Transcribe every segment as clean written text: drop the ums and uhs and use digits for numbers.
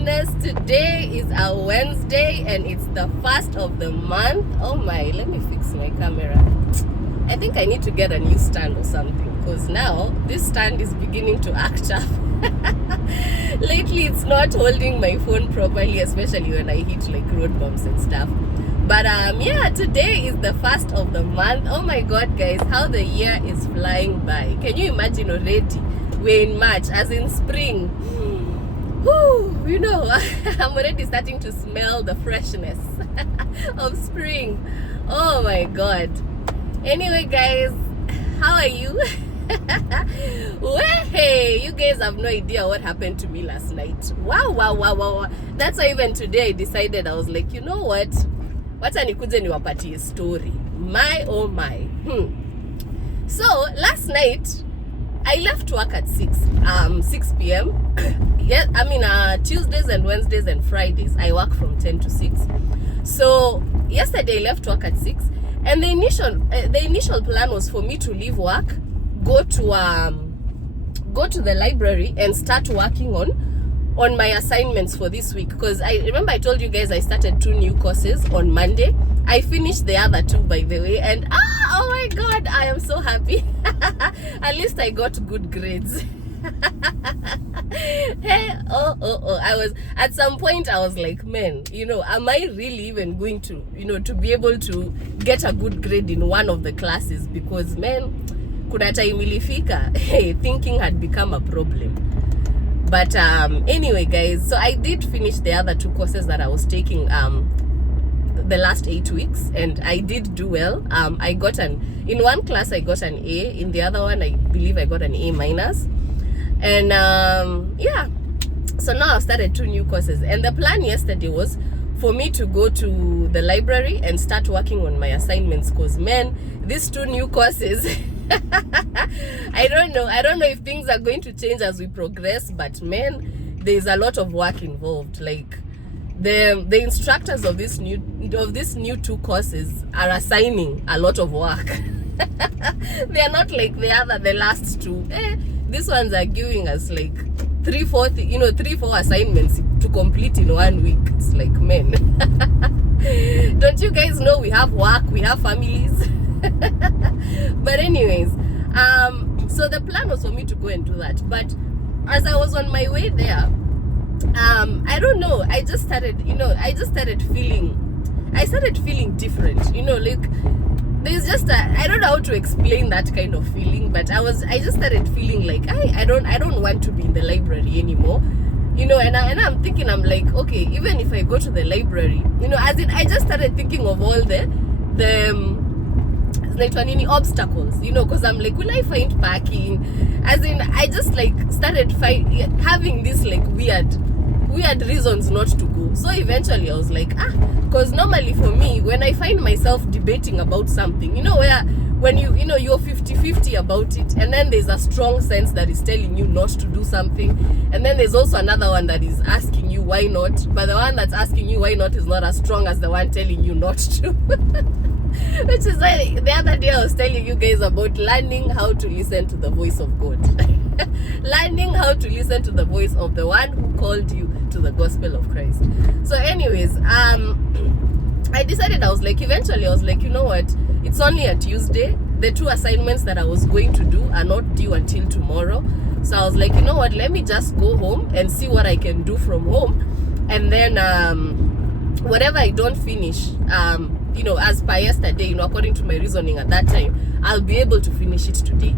goodness, today is a Wednesday and it's the first of the month. Oh my, let me fix my camera. I think I need to get a new stand or something, because now this stand is beginning to act up. Lately it's not holding my phone properly, especially when I hit like road bumps and stuff. But yeah, today is the first of the month. Oh my god, guys, how the year is flying by. Can you imagine already? We're in March, as in spring. Whew, you know, I'm already starting to smell the freshness of spring. Oh my god. Anyway, guys, how are you? Well, hey, you guys have no idea what happened to me last night. Wow. That's why even today I decided, I was like, you know what? Wacha nikuje niwapatie story. My oh my. So last night I left work at 6 p.m. Yeah, I mean Tuesdays and Wednesdays and Fridays I work from 10 to 6. So yesterday I left work at 6, and the initial plan was for me to leave work, go to the library and start working on my assignments for this week, because I remember I told you guys I started 2 new courses on Monday. I finished the other 2, by the way, and oh my god, I am so happy. At least I got good grades. Hey, I was at some point I was like, man, you know, am I really even going to, you know, to be able to get a good grade in one of the classes? Because man, kuna time ilifika, hey, thinking had become a problem. But anyway, guys, so I did finish the other 2 courses that I was taking the last 8 weeks, and I did do well. I got in one class I got an A, in the other one I believe I got an A minus. And yeah, so now I've started 2 new courses, and the plan yesterday was for me to go to the library and start working on my assignments, because man, these 2 new courses I don't know if things are going to change as we progress, but man, there's a lot of work involved. Like the instructors of these new 2 courses are assigning a lot of work. They are not like the last 2. These ones are giving us like 3-4 assignments to complete in 1 week. It's like, man. Don't you guys know we have work, we have families? But anyways, so the plan was for me to go and do that. But as I was on my way there, I don't know, I started feeling different, you know, like there's just I don't know how to explain that kind of feeling, but I just started feeling like I don't want to be in the library anymore, you know. And I'm thinking, I'm like, okay, even if I go to the library, you know, as in I just started thinking of all the like any obstacles, you know, because I'm like, will I find parking? As in I just like started having this like weird reasons not to go. So eventually I was like, because normally for me, when I find myself debating about something, you know, when you're 50-50 about it, and then there's a strong sense that is telling you not to do something, and then there's also another one that is asking you why not, but the one that's asking you why not is not as strong as the one telling you not to. Which is why the other day I was telling you guys about learning how to listen to the voice of God. Learning how to listen to the voice of the one who called you to the gospel of Christ. So anyways, I decided, I was like, eventually I was like, you know what, it's only a Tuesday. The 2 assignments that I was going to do are not due until tomorrow. So I was like, you know what, let me just go home and see what I can do from home, and then whatever I don't finish, you know, as per yesterday, you know, according to my reasoning at that time, I'll be able to finish it today.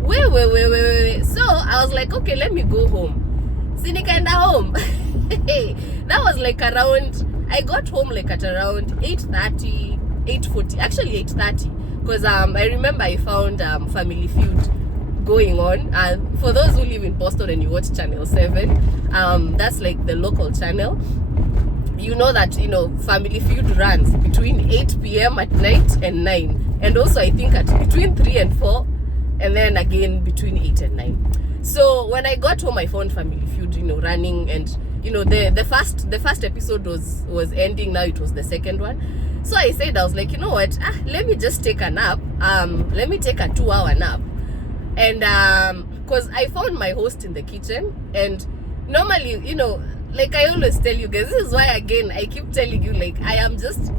Wait. So I was like, okay, let me go home. So nikaenda home. That was like around, I got home like at around 8:30, 8:40, actually 8:30, because I remember I found Family Feud going on. For those who live in Boston and you watch Channel 7, that's like the local channel. You know that, you know, Family Feud runs between 8 p.m. at night and 9, and also I think at between 3 and 4, and then again between 8 and 9. So when I got home, I found Family Feud, you know, running, and you know, the first episode was ending. Now it was the second one. So I said, I was like, you know what, let me just take a nap. Let me take a 2-hour nap. And because I found my host in the kitchen, and normally, you know, like I always tell you guys, this is why again I keep telling you, like, I am just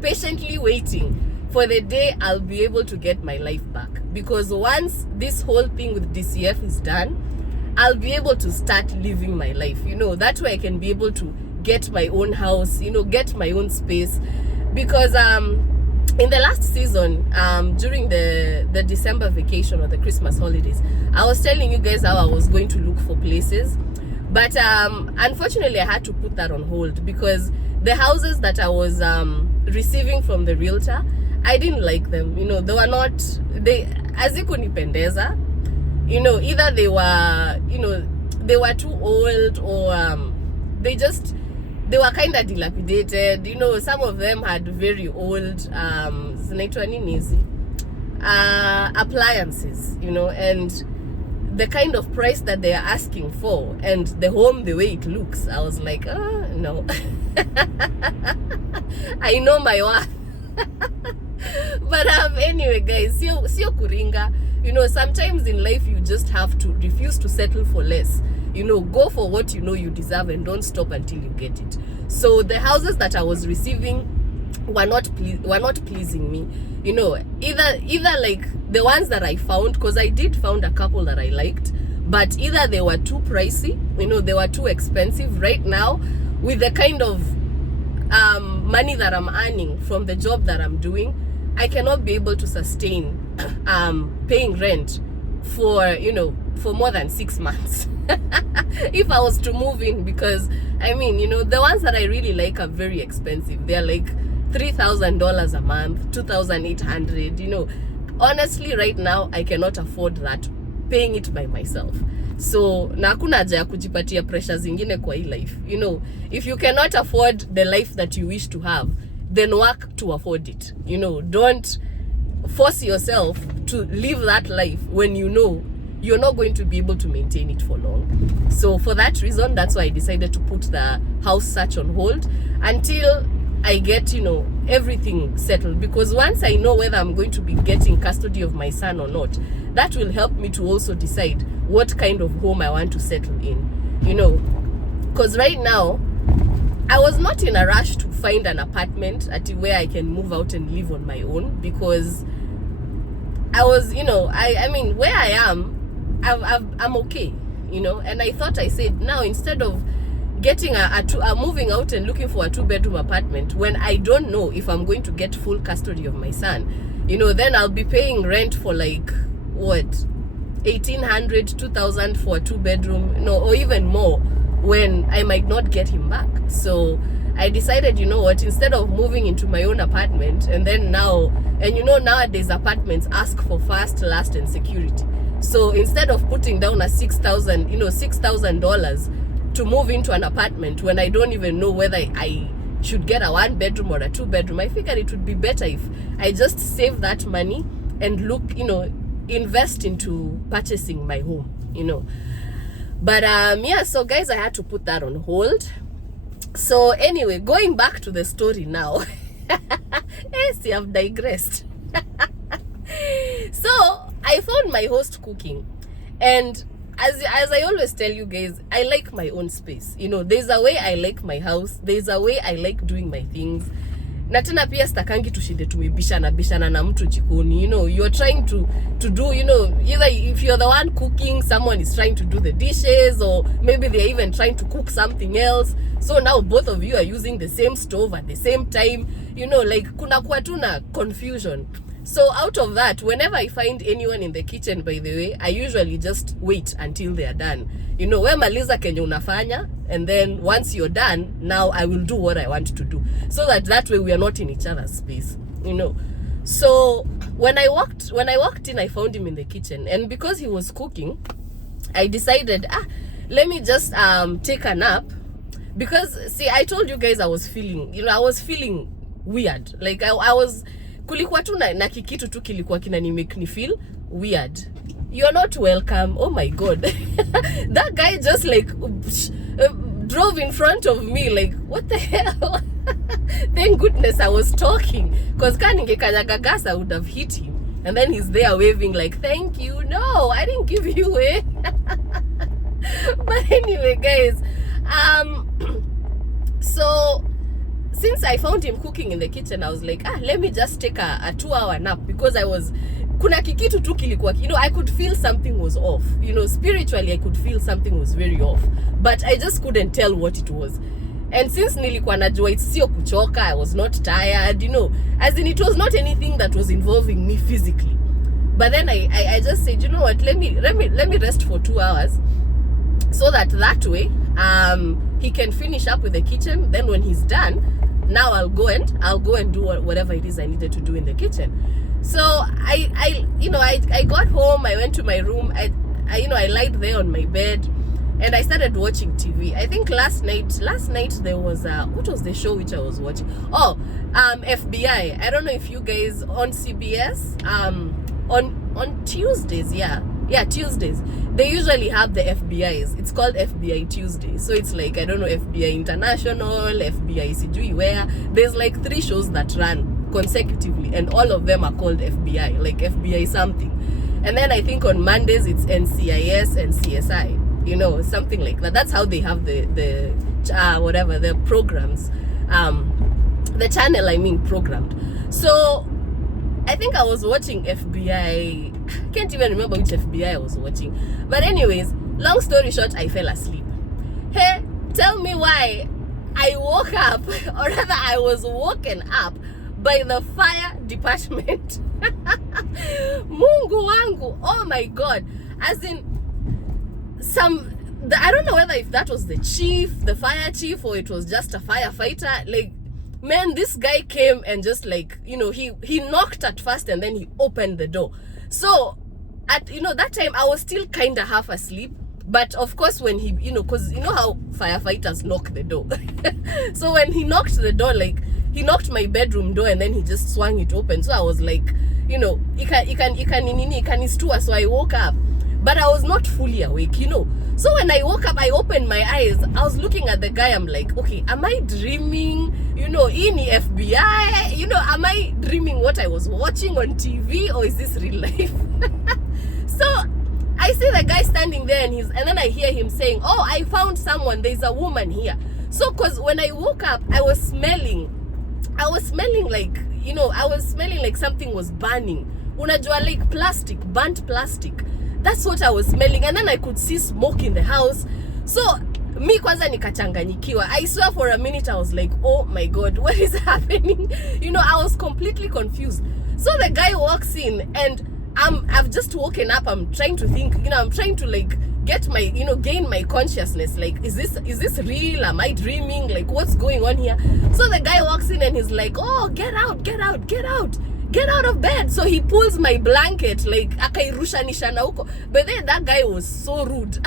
patiently waiting for the day I'll be able to get my life back, because once this whole thing with DCF is done, I'll be able to start living my life. That way I can be able to get my own house, get my own space. Because in the last season, during the December vacation or the Christmas holidays, I was telling you guys how I was going to look for places. But unfortunately, I had to put that on hold, because the houses that I was receiving from the realtor, I didn't like them. They were not, hazikunipendeza. Either they were too old, or they were kind of dilapidated. Some of them had very old appliances, and the kind of price that they are asking for, and the home, the way it looks, I was like, no. I know my worth. But anyway, guys, sio kuringa. Sometimes in life you just have to refuse to settle for less. Go for what you deserve, and don't stop until you get it. So the houses that I was receiving were not pleasing me. Either like the ones that I found, because I did found a couple that I liked, but either they were too pricey, they were too expensive. Right now, with the kind of money that I'm earning from the job that I'm doing, I cannot be able to sustain paying rent for more than 6 months if I was to move in, because the ones that I really like are very expensive. They're like $3,000 a month, $2,800. Honestly, right now I cannot afford that, paying it by myself. So na hakuna haja ya kujipatia pressure zingine kwa hii life. If you cannot afford the life that you wish to have, then work to afford it. Don't force yourself to live that life when you're not going to be able to maintain it for long. So for that reason, that's why I decided to put the house search on hold until I get everything settled, because once I know whether I'm going to be getting custody of my son or not, that will help me to also decide what kind of home I want to settle in. Because right now I was not in a rush to find an apartment at where I can move out and live on my own, because I was, where I am, I'm okay, and I thought, I said, now instead of getting moving out and looking for a 2-bedroom apartment when I don't know if I'm going to get full custody of my son, then I'll be paying rent for like what, $1,800, $2,000 for a 2-bedroom, or even more, when I might not get him back. So I decided, instead of moving into my own apartment, and then nowadays apartments ask for first, last, and security. So instead of putting down a $6,000 to move into an apartment when I don't even know whether I should get a 1-bedroom or a 2-bedroom, I figured it would be better if I just save that money and invest into purchasing my home, But so guys, I had to put that on hold. So anyway, going back to the story now. Yes, I've digressed. So I found my host cooking, and as I always tell you guys, I like my own space. There's a way I like my house, there's a way I like doing my things. Na tena pia stakangi tushinde tumebishana na mtu jikoni. You're trying to do, either if you're the one cooking, someone is trying to do the dishes, or maybe they're even trying to cook something else. So now both of you are using the same stove at the same time. Like kuna kuwa tu na confusion. So out of that, whenever I find anyone in the kitchen, by the way, I usually just wait until they are done. We maliza kenye unafanya, and then once you're done, now I will do what I want to do. So that way we are not in each other's space, So when I walked in, I found him in the kitchen, and because he was cooking, I decided, let me just take a nap. Because see, I told you guys I was feeling weird. Like I was, kulikuwa tu na kikitu tu kilikuwa kinani make me feel weird. You're not welcome. Oh my god. That guy just like drove in front of me, like, what the hell? Thank goodness I was talking, because kaningekanya gas I would have hit him. And then he's there waving like, thank you. No, I didn't give you a. But anyway, guys, So since I found him cooking in the kitchen, I was like, let me just take a 2-hour nap, because kuna kikitu tu kilikuwa, I could feel something was off. Spiritually I could feel something was very off, but I just couldn't tell what it was. And since nilikuwa najua it's sio kuchoka, I was not tired, as in it was not anything that was involving me physically. But then I just said, you know what, let me rest for 2 hours, so that way he can finish up with the kitchen. Then when he's done, now I'll go and do whatever it is I needed to do in the kitchen. So I got home, I went to my room, I lied there on my bed, and I started watching TV. I think last night there was what was the show which I was watching? FBI. I don't know if you guys on CBS on Tuesdays, Tuesdays, they usually have the FBI's. It's called FBI Tuesday. So it's like, I don't know, FBI International, FBI sijui where. There's like 3 shows that run consecutively, and all of them are called FBI, like FBI something. And then I think on Mondays it's NCIS and CSI, something like that. That's how they have the whatever the programs, the channel programmed. So I think I was watching FBI. I can't even remember which FBI I was watching. But anyways, long story short, I fell asleep. Hey, tell me why I woke up, or rather I was woken up by the fire department. Mungu wangu, oh my God. As in, I don't know whether if that was the chief, the fire chief, or it was just a firefighter. Like, man, this guy came and just like, he knocked at first and then he opened the door. So at that time I was still kind of half asleep, but of course when he because how firefighters knock the door. So when he knocked the door, like he knocked my bedroom door and then he just swung it open. So I was like, he can stua. So I woke up, but I was not fully awake, So when I woke up, I opened my eyes. I was looking at the guy. I'm like, okay, am I dreaming? In the FBI? Am I dreaming what I was watching on TV, or is this real life? So I see the guy standing there, and then I hear him saying, oh, I found someone. There's a woman here. So because when I woke up, I was smelling like, I was smelling like something was burning. Unajua, like plastic, burnt plastic. That's what I was smelling. And then I could see smoke in the house. So mi kwanza nikachanganyikiwa. I swear for a minute I was like, oh my God, what is happening? I was completely confused. So the guy walks in, and I've just woken up. I'm trying to think, I'm trying to like get my, gain my consciousness. Like, is this real? Am I dreaming? Like, what's going on here? So the guy walks in and he's like, oh, get out of bed. So he pulls my blanket, like akairushanisha na huko. But then that guy was so rude.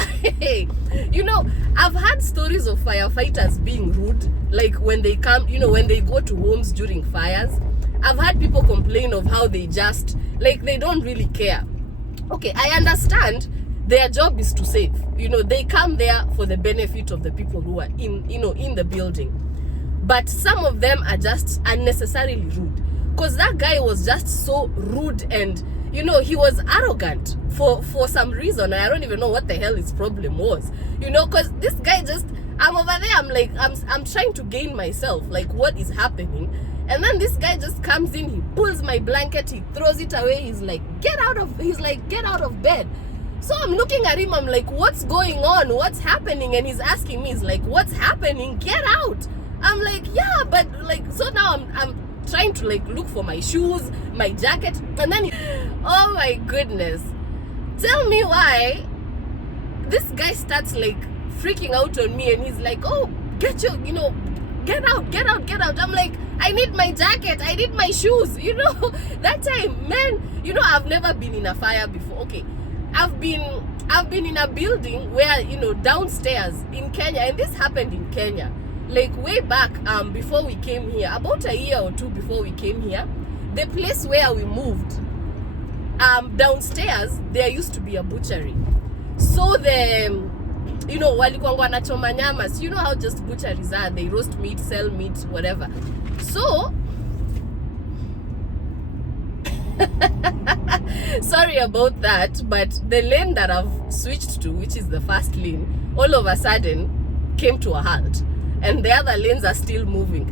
I've had stories of firefighters being rude, like when they come, when they go to homes during fires. I've had people complain of how they just, like, they don't really care. Okay, I understand their job is to save. They come there for the benefit of the people who are in the building. But some of them are just unnecessarily rude. Because that guy was just so rude, and he was arrogant for some reason. I don't even know what the hell his problem was. Because this guy I'm over there, I'm like, I'm trying to gain myself, like, what is happening? And then this guy just comes in, he pulls my blanket, he throws it away, he's like, get out of bed. So I'm looking at him, I'm like, what's going on? What's happening? And he's asking me, he's like, what's happening? Get out. I'm like, yeah, but like, so now I'm trying to like look for my shoes, my jacket, and then oh my goodness, tell me why this guy starts like freaking out on me, and he's like, oh, get out. I'm like, I need my jacket, I need my shoes. That time, man, I've never been in a fire before. Okay, I've been in a building where, downstairs in Kenya, and this happened in Kenya, like way back, before we came here, about a year or two before we came here. The place where we moved, downstairs, there used to be a butchery. So walikuwa wanachoma nyamas. You know how just butcheries are, they roast meat, sell meat, whatever. So sorry about that, but the lane that I've switched to, which is the fast lane, all of a sudden came to a halt and the other lanes are still moving.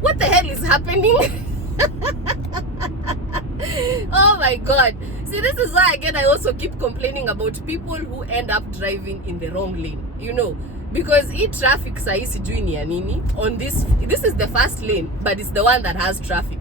What the hell is happening? Oh my God. See, this is why again I also keep complaining about people who end up driving in the wrong lane, you know, because traffic sahi sijui ni ya nini. On this is the first lane, but it's the one that has traffic.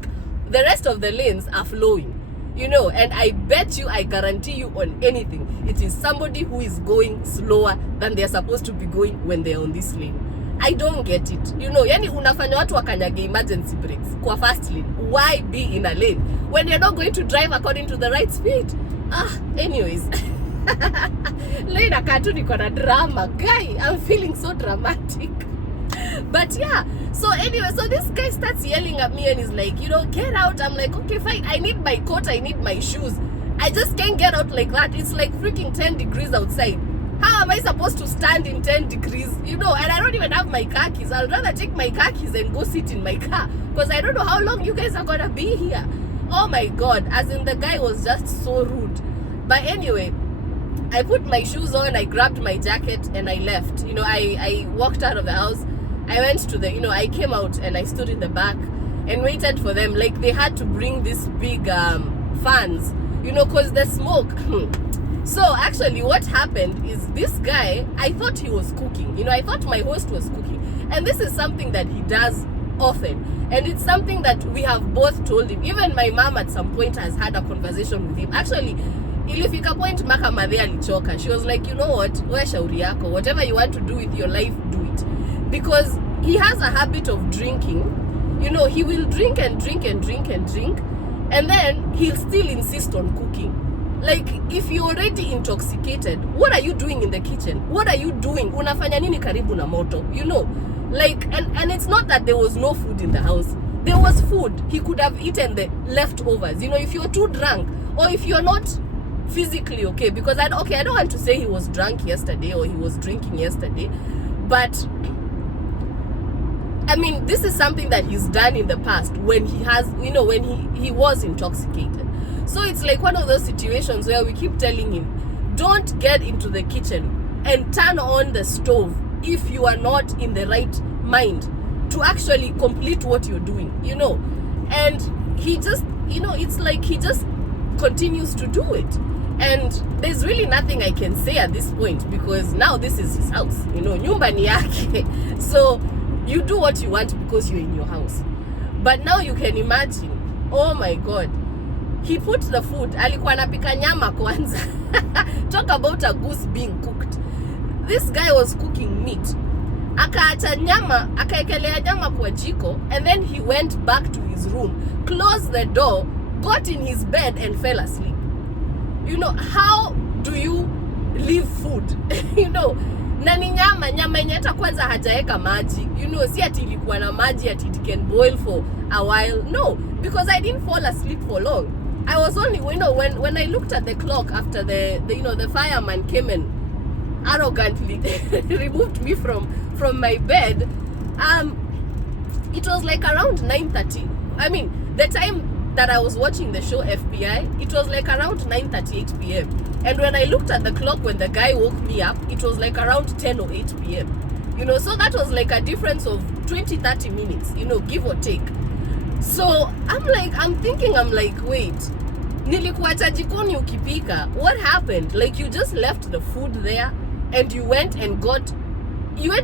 The rest of the lanes are flowing, you know, and I bet you, I guarantee you on anything, it is somebody who is going slower than they're supposed to be going when they're on this lane. I don't get it, you know. Yani unafanya watu wakanyage emergency brakes kwa first lane. Why be in a lane when you're not going to drive according to the right speed? Anyways. Lane akatu niko na drama. Guy, I'm feeling so dramatic. But yeah, so anyway, so this guy starts yelling at me and he's like, you know, get out. I'm like, okay, fine. I need my coat, I need my shoes. I just can't get out like that. It's like freaking 10 degrees outside. How am I supposed to stand in 10 degrees? You know, and I don't even have my car keys. I'll rather take my car keys and go sit in my car, because I don't know how long you guys are gonna be here. Oh my God, as in the guy was just so rude. But anyway, I put my shoes on, I grabbed my jacket and I left. You know, I walked out of the house. I went to the, you know, I came out and I stood in the back and waited for them. Like they had to bring these big fans, you know, because the smoke. So actually what happened is this guy, I thought he was cooking. You know, I thought my host was cooking. And this is something that he does often. And it's something that we have both told him. Even my mom at some point has had a conversation with him. Actually, ilifika point maka madhe alichoka. She was like, you know what, we shauri yako. Whatever you want to do with your life, do it. Because he has a habit of drinking. You know, he will drink and drink and drink and drink. And then he'll still insist on cooking. Like, if you're already intoxicated, what are you doing in the kitchen? What are you doing? Unafanya nini karibu na moto? You know, like, and it's not that there was no food in the house. There was food. He could have eaten the leftovers. You know, if you're too drunk or if you're not physically okay, because I don't want to say he was drunk yesterday or he was drinking yesterday, but I mean, this is something that he's done in the past when he has, you know, when he was intoxicated. So it's like one of those situations where we keep telling him, don't get into the kitchen and turn on the stove if you are not in the right mind to actually complete what you're doing, you know. And he just, you know, it's like he just continues to do it. And there's really nothing I can say at this point, because now this is his house, you know, nyumba ni yake. So you do what you want because you're in your house. But now you can imagine, oh my God, he put the food, alikuwa anapika nyama kwanza. Talk about a goose being cooked. This guy was cooking meat. Akaacha nyama, akaekelea nyama kwa jiko, and then he went back to his room, closed the door, got in his bed and fell asleep. You know, how do you leave food? You know, na ni nyama yenye hata kwanza hajaeka maji. You know, si ati ilikuwa na maji ati it can boil for a while. No, because I didn't fall asleep for long. I was only, you know, when I looked at the clock after the you know, the fireman came and arrogantly removed me from my bed, it was like around 9:30. I mean, the time that I was watching the show FBI, it was like around 9:38 p.m. And when I looked at the clock when the guy woke me up, it was like around 10 or 8 p.m. You know, so that was like a difference of 20-30 minutes, you know, give or take. So I'm thinking, wait, nilikuacha jikoni ukipika. What happened? Like, you just left the food there and you went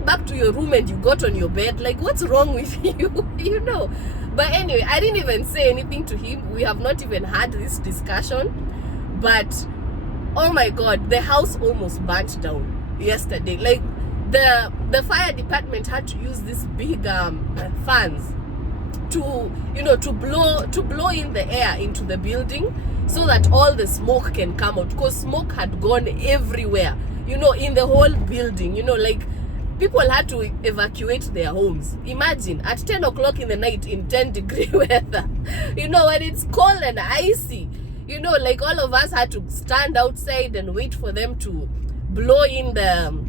back to your room and you got on your bed. Like, what's wrong with you? You know. But anyway, I didn't even say anything to him. We have not even had this discussion. But oh my God, the house almost burnt down yesterday. Like, the fire department had to use these big fans to, you know, to blow in the air into the building so that all the smoke can come out, because smoke had gone everywhere, you know, in the whole building. You know, like, people had to evacuate their homes. Imagine at 10 o'clock in the night in 10-degree weather, you know, when it's cold and icy, you know, like, all of us had to stand outside and wait for them to blow in the,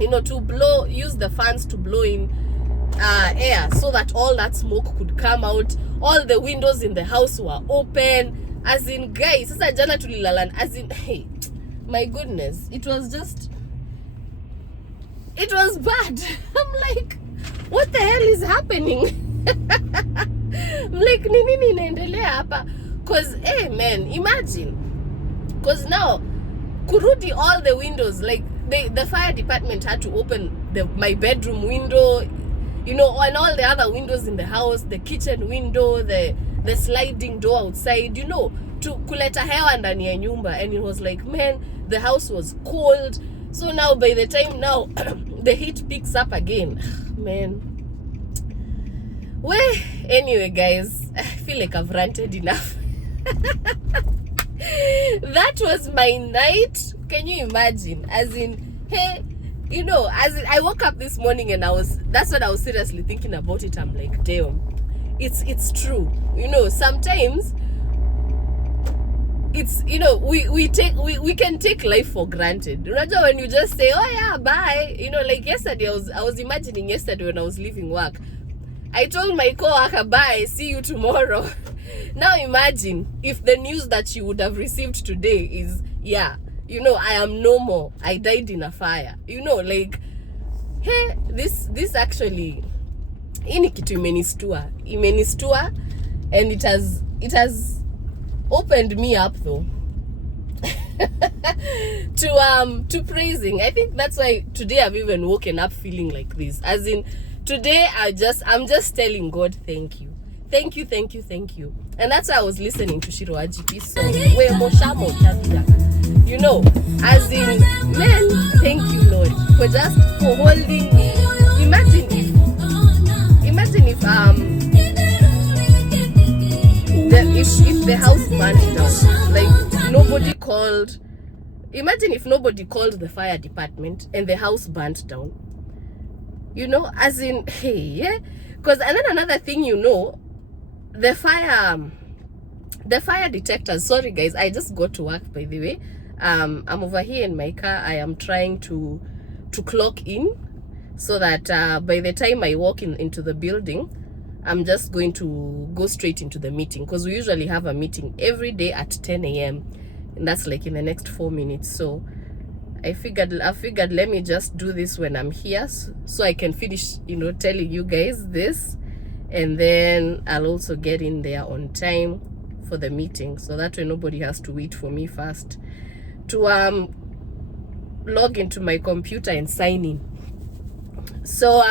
you know, use the fans to blow in air so that all that smoke could come out. All the windows in the house were open. As in, guys, sasa jana tulilala, as in, hey, my goodness, it was just it was bad. I'm like, what the hell is happening? I'm like, nini inaendelea hapa? Cause hey man, imagine. Cause now kurudi all the windows, like the fire department had to open my bedroom window, you know, and all the other windows in the house, the kitchen window, the sliding door outside, you know, to kuleta hewa ndani ya nyumba. And it was like, man, the house was cold. So now by the time now the heat picks up again, man. Well, anyway guys, I feel like I've ranted enough. That was my night. Can you imagine? As in, hey, you know, as in, I woke up this morning and that's what I was seriously thinking about it. I'm like, damn, it's true. You know, sometimes it's, you know, we can take life for granted. Remember when you just say, oh yeah, bye. You know, like yesterday, I was imagining yesterday when I was leaving work, I told my coworker, bye, see you tomorrow. Now imagine if the news that you would have received today is, yeah, you know, I am no more. I died in a fire. You know, like, hey, this actually, ini kitu imenistua, and it has opened me up though to praising. I think that's why today I've even woken up feeling like this. As in, today I'm just telling God, thank you. Thank you. And that's why I was listening to Shiro Ajiki's song, you know, as in, man, thank you, Lord, for holding me. Imagine if the house burned down, like nobody called. Imagine if nobody called the fire department and the house burnt down. You know, as in, hey, yeah. Because another thing, you know, the fire detectors. Sorry guys, I just got to work, by the way. I'm over here in my car. I am trying to clock in so that by the time I walk into the building, I'm just going to go straight into the meeting, because we usually have a meeting every day at 10 a.m. and that's like in the next 4 minutes. So I figured let me just do this when I'm here, so I can finish, you know, telling you guys this, and then I'll also get in there on time for the meeting, so that way nobody has to wait for me first to log into my computer and sign in. So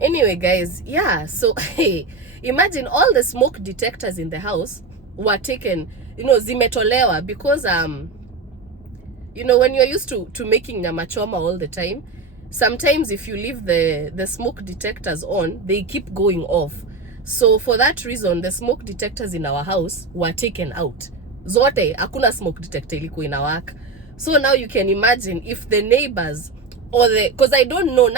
anyway guys, yeah, so hey, imagine all the smoke detectors in the house were taken, you know, zimetolewa, because you know, when you're used to making nyama choma all the time, sometimes if you leave the smoke detectors on, they keep going off. So for that reason, the smoke detectors in our house were taken out. Zote, hakuna smoke detector iliku inawaka. So now you can imagine if the neighbors, or because I don't know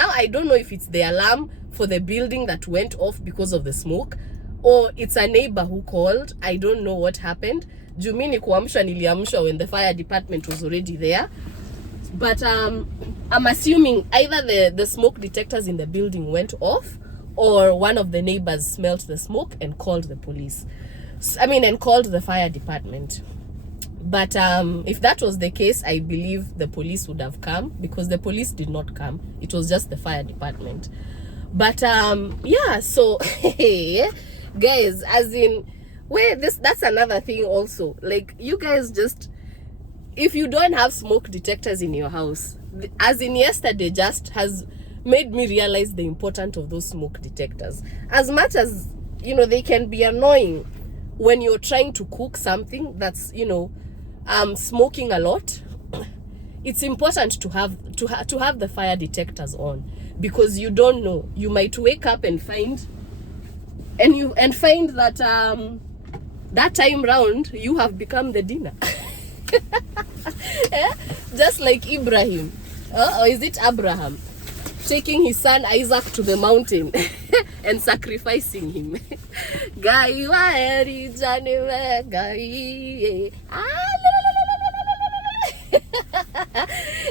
if it's the alarm for the building that went off because of the smoke, or it's a neighbor who called. I don't know what happened. Jumini kuamshwa niliamshwa when the fire department was already there. But I'm assuming either the smoke detectors in the building went off, or one of the neighbors smelled the smoke and called the police. And called the fire department. But if that was the case, I believe the police would have come, because the police did not come. It was just the fire department. But yeah, so guys, as in, that's another thing also. Like, you guys just, if you don't have smoke detectors in your house, as in yesterday just has made me realize the importance of those smoke detectors. As much as, you know, they can be annoying when you're trying to cook something that's, you know, smoking a lot, it's important to have the fire detectors on, because you don't know, you might wake up and find that that time round you have become the dinner. Just like Ibrahim, or is it Abraham, taking his son Isaac to the mountain and sacrificing him.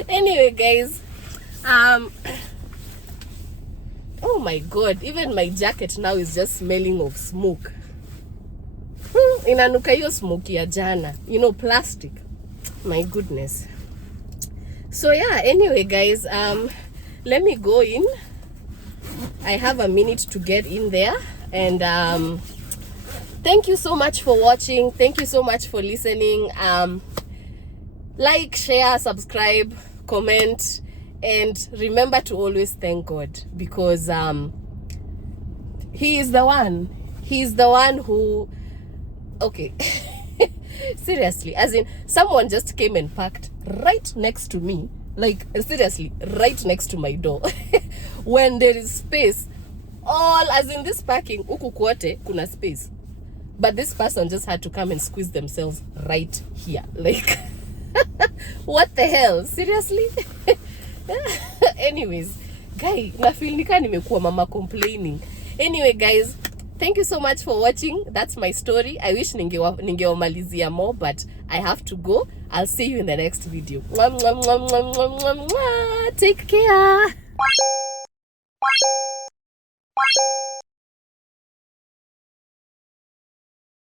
Anyway guys, oh my god, even my jacket now is just smelling of smoke. Inanuka hiyo smoke ya jana, you know, plastic. My goodness. So yeah, anyway guys, let me go in. I have a minute to get in there. And thank you so much for watching. Thank you so much for listening. Like, share, subscribe, comment, and remember to always thank God, because he is the one. He's the one who, okay. Seriously, as in, someone just came and parked right next to me, like seriously, right next to my door. When there is space, all as in this parking, huku kwote kuna space, but this person just had to come and squeeze themselves right here, like what the hell, seriously. Anyways, guy, na feel nika nimekuwa mama complaining. Anyway guys, thank you so much for watching. That's my story. I wish ningewamalizia more, but I have to go. I'll see you in the next video. Take care.